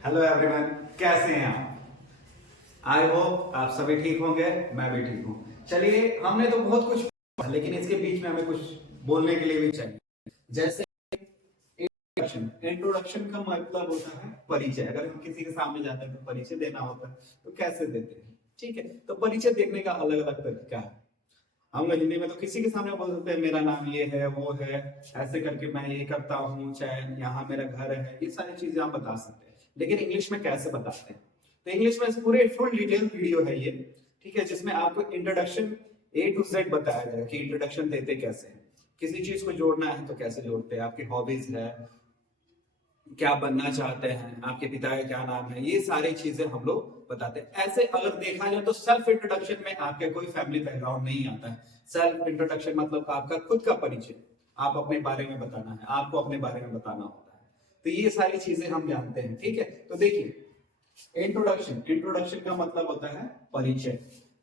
Hello everyone, कैसे हैं आप? आई होप आप सभी ठीक होंगे। मैं भी ठीक हूँ। चलिए, हमने तो बहुत कुछ पढ़ा, लेकिन इसके बीच में हमें कुछ बोलने के लिए भी चाहिए। जैसे इंट्रोडक्शन। इंट्रोडक्शन का मतलब होता है परिचय। अगर हम किसी के सामने जाते हैं तो परिचय देना होता है, तो कैसे देते हैं? ठीक है, तो परिचय देने का अलग अलग तरीका है। हम लोग हिंदी में तो किसी के सामने बोल सकते हैं मेरा नाम ये है, वो है, ऐसे करके मैं ये करता हूँ, चाहे यहाँ मेरा घर है, ये सारी चीजें आप बता सकते हैं। लेकिन इंग्लिश में कैसे बताते हैं? तो इंग्लिश में पूरे फुल डिटेल वीडियो है ये, ठीक है, जिसमें आपको इंट्रोडक्शन ए टू जेड बताया जाएगा कि इंट्रोडक्शन देते कैसे हैं। किसी चीज को जोड़ना है तो कैसे जोड़ते हैं, आपकी हॉबीज है, क्या बनना चाहते हैं, आपके पिता का क्या नाम है, ये सारी चीजें हम लोग बताते हैं। ऐसे अगर देखा जाए तो सेल्फ इंट्रोडक्शन में आपके कोई फैमिली बैकग्राउंड नहीं आता है। सेल्फ इंट्रोडक्शन मतलब आपका खुद का परिचय, आप अपने बारे में बताना है, आपको अपने बारे में बताना होता है। तो ये सारी चीजें हम जानते हैं, ठीक है। तो देखिए, इंट्रोडक्शन, इंट्रोडक्शन का मतलब होता है परिचय,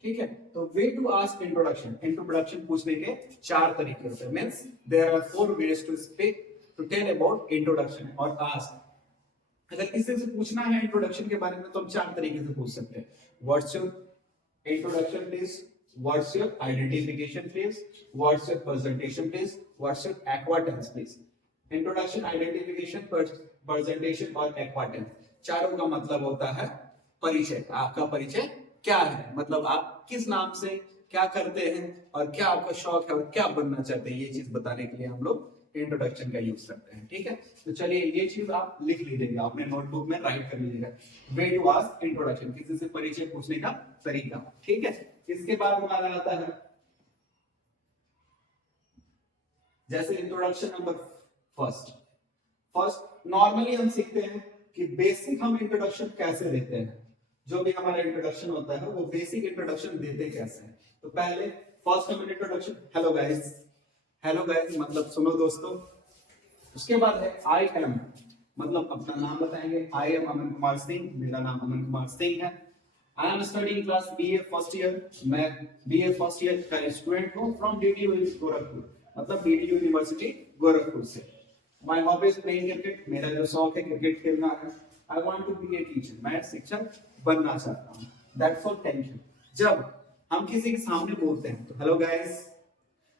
ठीक है। तो way to ask introduction, introduction पूछने के चार तरीके होते हैं। Means there are four ways to speak to tell about introduction और आस्क। अगर किसी से पूछना है इंट्रोडक्शन के बारे में तो हम चार तरीके से पूछ सकते हैं। What's your introduction please, what's your identification please, what's your presentation please, what's your acquaintance please. Introduction, identification, presentation और एक्वाटेंस, चारों का मतलब होता है परिचय। आपका परिचय क्या है, मतलब आप किस नाम से, क्या करते हैं और क्या आपका शौक है और क्या बनना चाहते हैं, ये चीज बताने के लिए हम लोग इंट्रोडक्शन का यूज करते हैं, ठीक है। तो चलिए, ये चीज आप लिख लीजिएगा, अपने नोटबुक में राइट कर लीजिएगा। वे टू आस्क इंट्रोडक्शन, किसी से परिचय पूछने का तरीका, ठीक है। इसके बाद हमारा आता है जैसे introduction number first. First normally हम सीखते हैं कि बेसिक हम इंट्रोडक्शन कैसे देते हैं। जो भी हमारा इंट्रोडक्शन होता है वो बेसिक इंट्रोडक्शन देते कैसे हैं। तो पहले फर्स्ट हम introduction, hello guys. Hello guys मतलब सुनो दोस्तों। उसके बाद है आई एम, मतलब अपना नाम बताएंगे। आई एम अमन कुमार सिंह, मेरा नाम अमन कुमार सिंह है। I am studying class BA first year, मैं बीए फर्स्ट ईयर का स्टूडेंट हूँ फ्रॉम डीडीयू गोरखपुर, मतलब डीडीयू यूनिवर्सिटी गोरखपुर से। My hobby is playing cricket, मेरा जो शौक है क्रिकेट खेलना है। I want to be a teacher, मैं शिक्षक बनना चाहता हूँ। That's all, thank you. जब हम किसी के सामने बोलते हैं तो हेलो गाइस,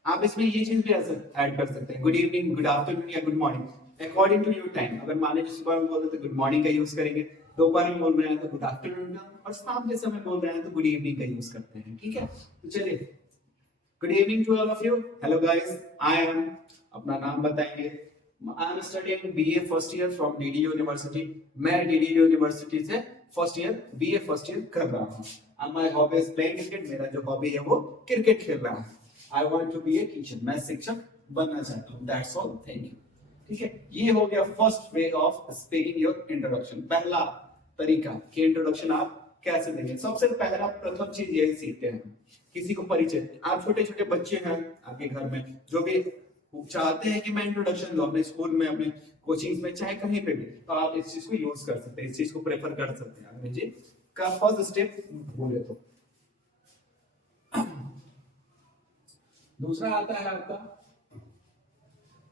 आप इसमें ये चीज भी ऐड कर सकते हैं, गुड इवनिंग, गुड आफ्टरनून या good morning according to your time. अगर मान लीजिए सुबह में बोल रहे हैं तो गुड मॉर्निंग का यूज करेंगे, दोपहर में बोल रहे हैं तो गुड आफ्टरनून का, और शाम के समय बोल रहे हैं तो गुड इवनिंग का यूज करते हैं, ठीक है। तो चलिए, good evening to all of you. Hello guys, I am, अपना नाम बताएंगे। I am studying BA first year from DDU university, मैं डीडीयू यूनिवर्सिटी से first year BA first year कर रहा हूँ। My hobby is playing cricket, मेरा जो हॉबी है वो क्रिकेट खेलना है। I want to be a teacher, मैं शिक्षक बनना चाहता हूँ। दैट्स ऑल, थैंक यू, ठीक है। ये हो गया first way of speaking your introduction, पहला तरीका कि इंट्रोडक्शन आप कैसे देंगे। सबसे पहला प्रथम चीज यही सीखते हैं, किसी को परिचय। आप छोटे छोटे बच्चे हैं आपके घर में जो भी चाहते हैं कि मैं इंट्रोडक्शन दूं अपने स्कूल में, अपने कोचिंग में, चाहे कहीं पे भी, तो आप इस चीज को यूज कर सकते हैं, इस चीज को प्रेफर कर सकते हैं। अंग्रेजी का फर्स्ट स्टेप बोले तो। दूसरा आता है आपका,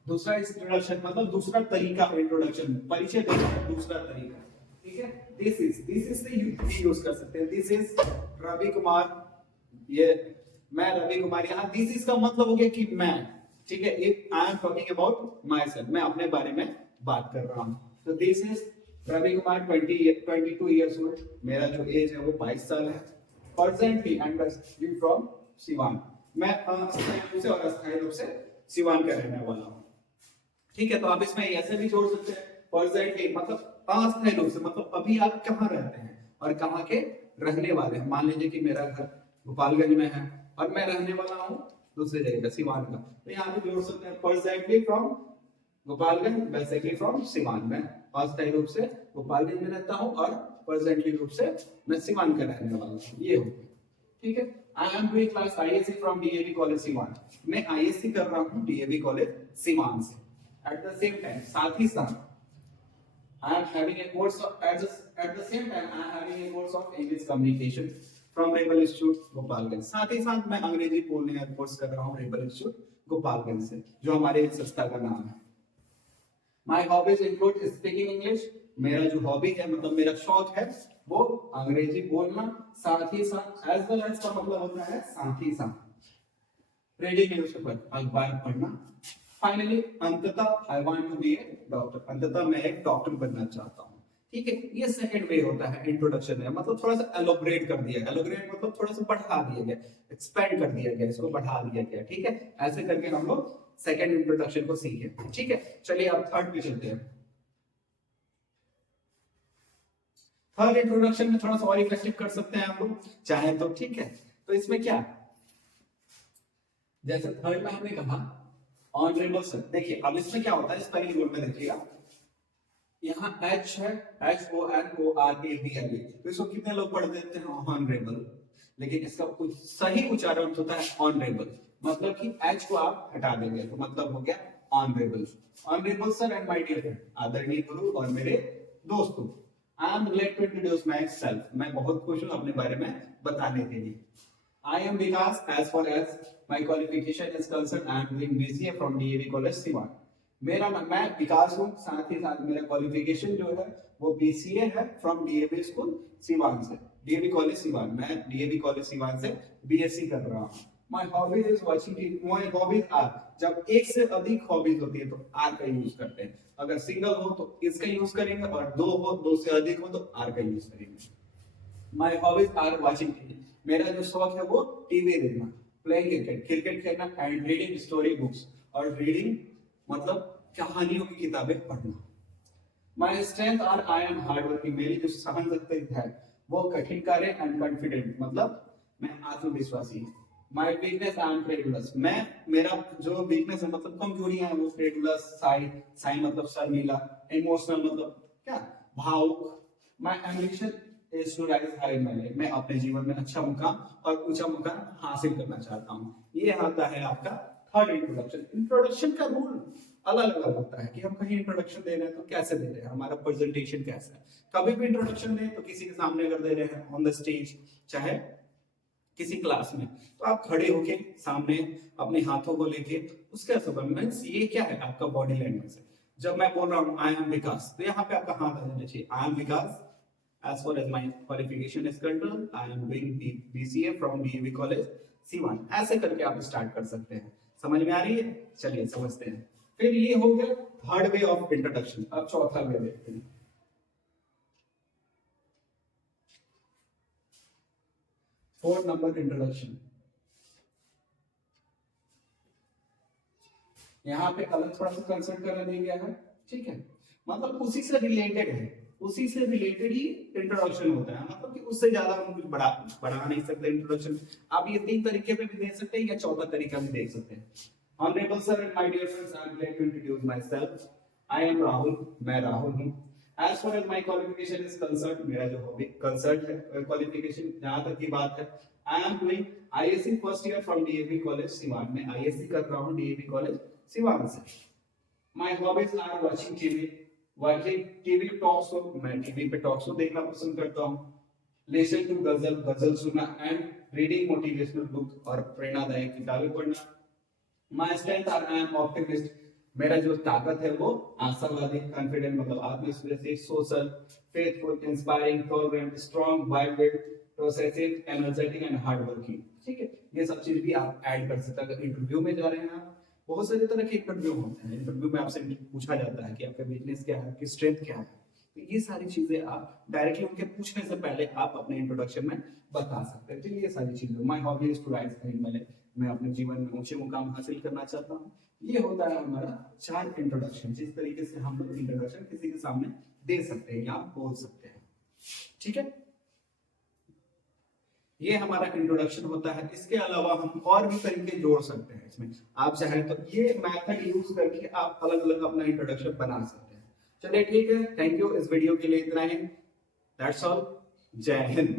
दूसरा इंट्रोडक्शन मतलब दूसरा तरीका इंट्रोडक्शन परिचय देने का दूसरा तरीका, ठीक है। दिस इज से यूज कर सकते हैं। दिस इज रवि कुमार, ये मैं रवि कुमार। यहाँ दिस इज का मतलब हो गया कि मैं, ठीक है। If I am talking about myself, मैं अपने बारे में बात कर रहा हूँ। तो this is Ravi Kumar, 22 years old, मेरा जो एज है वो 22 साल है। Presently I am from Siwan, मैं अस्थायी रूप से और अस्थायी रूप से सिवान का रहने वाला हूँ, ठीक है। तो आप इसमें ऐसे भी जोड़ सकते हैं, प्रेजेंटली मतलब अस्थायी रूप से, मतलब अभी आप कहाँ रहते हैं और कहाँ के रहने वाले हैं। मान लीजिए कि मेरा घर गोपालगंज में है और मैं रहने वाला हूँ दूसरी जगह सिवान का, तो यहाँ पे जोड़ सकते हैं presently from Gopalganj, basically from Siwan. में अस्थायी रूप से गोपालगंज में रहता हूँ और प्रेजेंटली रूप से मैं सिवान का रहने वाला हूँ, ये हो गया, ठीक है। I am doing class ISC from DAV college Siwan, मैं आईएससी कर रहा हूँ डीएवी कॉलेज सिवान से। एट द सेम टाइम, साथ ही साथ I am having a course of at the same time I am having a course of English communication from Rebel Institute Gopalganj. साथ ही साथ मैं अंग्रेजी बोलने का कोर्स कर रहा हूँ रेबल इंस्टीट्यूट गोपालगंज से, जो हमारे संस्था का नाम है। My hobbies include speaking English, मेरा जो हॉबी है मतलब मेरा शौक है वो अंग्रेजी बोलना, साथ ही साथ एज वेल एज का मतलब होता है साथ ही साथ रीडिंग न्यूज़पेपर, अखबार पढ़ना। फाइनली अंततः I want to be a doctor, अंततः मैं एक डॉक्टर बनना चाहता हूँ। ठीक है, ये सेकंड वे होता है इंट्रोडक्शन में, मतलब थोड़ा सा एलोबरेट कर दिया, एलोबरेट मतलब थोड़ा सा बढ़ा दिया गया, एक्सपेंड कर दिया गया, इसको बढ़ा दिया गया। ठीक है, ऐसे करके हम लोग सेकंड इंट्रोडक्शन को सीखे। ठीक है, चलिए अब थर्ड पे चलते हैं। थर्ड इंट्रोडक्शन में थोड़ा सा और इफेक्टिव कर सकते हैं आप लोग चाहे तो। ठीक है, तो इसमें क्या, जैसे थर्ड में हमने कहा ऑनरेबल सर, देखिए अब इसमें क्या होता है, इस पहली बोर्ड में देखिएगा यहाँ H है, HONORABLE, तो इसको कितने लोग पढ़ देते हैं ऑनरेबल, लेकिन इसका कुछ सही उच्चारण होता है ऑनरेबल, मतलब कि H को आप हटा देंगे तो मतलब हो गया honourable. Honourable sir and my dear friend, आदरणीय गुरु और मेरे दोस्तों, I am glad to introduce myself, मैं बहुत खुश हूँ अपने बारे में बताने के लिए। I am Vikas. As far as my qualification is concerned, I am doing BCA from DAV College Siwan. मेरा मैं विकास हूँ, साथ ही साथ मेरा क्वालिफिकेशन जो है वो BCA है फ्रॉम DAV स्कूल सिवान से, DAV कॉलेज सिवान। मैं DAV कॉलेज सिवान से BSc कर रहा हूँ। My hobby is watching TV. My hobbies are, जब एक से अधिक हॉबीज होती है तो आर का यूज करते हैं, अगर सिंगल हो तो इसका यूज करेंगे और दो हो, दो से अधिक हो तो आर का यूज करेंगे। My hobbies are watching TV, मेरा जो शौक है वो टीवी देखना, प्लेइंग क्रिकेट, क्रिकेट खेलना एंड रीडिंग स्टोरी बुक्स, और रीडिंग मतलब कहानियों की किताबें पढ़ना। My strength are I am hard working, मेरी जो सहन शक्ति है वो कठिन कार्य एंड कॉन्फिडेंट, मतलब मैं आत्मविश्वासी हूँ। My weakness I am credulous, मैं मेरा जो वीकनेस है मतलब कमजोरियां हैं वो क्रेडुलस, साई साई मतलब शर्मीला, इमोशनल मतलब क्या भावुक। My ambition is to rise high in my life, मैं अपने जीवन में अच्छा मुकाम और ऊंचा मुकाम हासिल करना चाहता हूँ। ये आता है आपका थर्ड इंट्रोडक्शन। इंट्रोडक्शन का रूल अलग अलग होता है कि हम कहीं इंट्रोडक्शन दे रहे हैं तो कैसे दे रहे हैं, हमारा प्रेजेंटेशन कैसा है। कभी भी इंट्रोडक्शन दें तो किसी के सामने अगर दे रहे हैं ऑन द स्टेज, चाहे किसी क्लास में, तो आप खड़े होके सामने अपने हाथों को लेके उसके मीन्स ये क्या है आपका बॉडी लैंग्वेज है। जब मैं बोल रहा हूँ आई एम विकास, तो यहाँ पे आपका हाथ आ जाना चाहिए, I am Vikas. As far as my qualification is concerned, I am doing BCA from DAV College Siwan। ऐसे करके आप स्टार्ट कर सकते हैं। समझ में आ रही है? चलिए समझते हैं। फिर ये हो गया थर्ड वे ऑफ इंट्रोडक्शन। अब चौथा वे देखते हैं। फोर्थ नंबर इंट्रोडक्शन, यहाँ पे अलग थोड़ा सा कंसर्न कर दिया गया है। ठीक है, मतलब उसी से रिलेटेड है, उसी से रिलेटेड ही इंट्रोडक्शन होता है, मतलब कि उससे ज्यादा हम कुछ बढ़ा नहीं सकते इंट्रोडक्शन। आप ये तीन तरीके पे भी देख सकते हैं या चौथा तरीका भी देख सकते हैं। Honourable sir and my dear friends, I am glad to introduce myself. I am Rahul, मैं राहुल हूँ। As far as my qualification is concern, मेरा जो हॉबी कंसर्न है क्वालिफिकेशन जहां तक की बात है, I am doing ISC first year from DAV college Siwan में, आईएससी कर रहा हूँ डीएवी कॉलेज सिवान से। My hobbies are watching TV, watching TV talk show, मैं टीवी पे टॉक शो देखना पसंद करता हूँ। लिसन टू गजल, गजल सुनना एंड रीडिंग मोटिवेशनल बुक, और प्रेरणादायक किताबें पढ़ना। My strength are I M optimist, मेरा जो ताकत है वो आशावादी, कॉन्फिडेंट मतलब आत्मविश्वासी, social, faithful, inspiring, tolerant, strong, vibrant, progressive, energetic and hard working. ठीक है, ये सब चीज भी आप ऐड कर सकते हैं। अगर इंटरव्यू में जा रहे हैं आप, बहुत सारे तरह के इंटरव्यू होते हैं, इंटरव्यू में आपसे पूछा जाता है कि आपका वीकनेस क्या है, आपकी स्ट्रेंथ क्या है, तो ये सारी चीजें आप डायरेक्टली उनके पूछने से पहले आप अपने इंट्रोडक्शन में बता सकते हैं। तो ये सारी चीजें, my hobby is to rise in my life, मैं अपने जीवन में ऊंचे मुकाम हासिल करना चाहता हूँ। ये होता है हमारा चार इंट्रोडक्शन, जिस तरीके से हम लोग इंट्रोडक्शन किसी के सामने दे सकते हैं या बोल सकते हैं। ठीक है, ये हमारा इंट्रोडक्शन होता है। इसके अलावा हम और भी तरीके जोड़ सकते हैं इसमें, आप चाहे तो ये मेथड यूज करके आप अलग अलग अपना इंट्रोडक्शन बना सकते हैं। चलिए ठीक है, थैंक यू, इस वीडियो के लिए इतना ही। दैट्स ऑल, जय हिंद।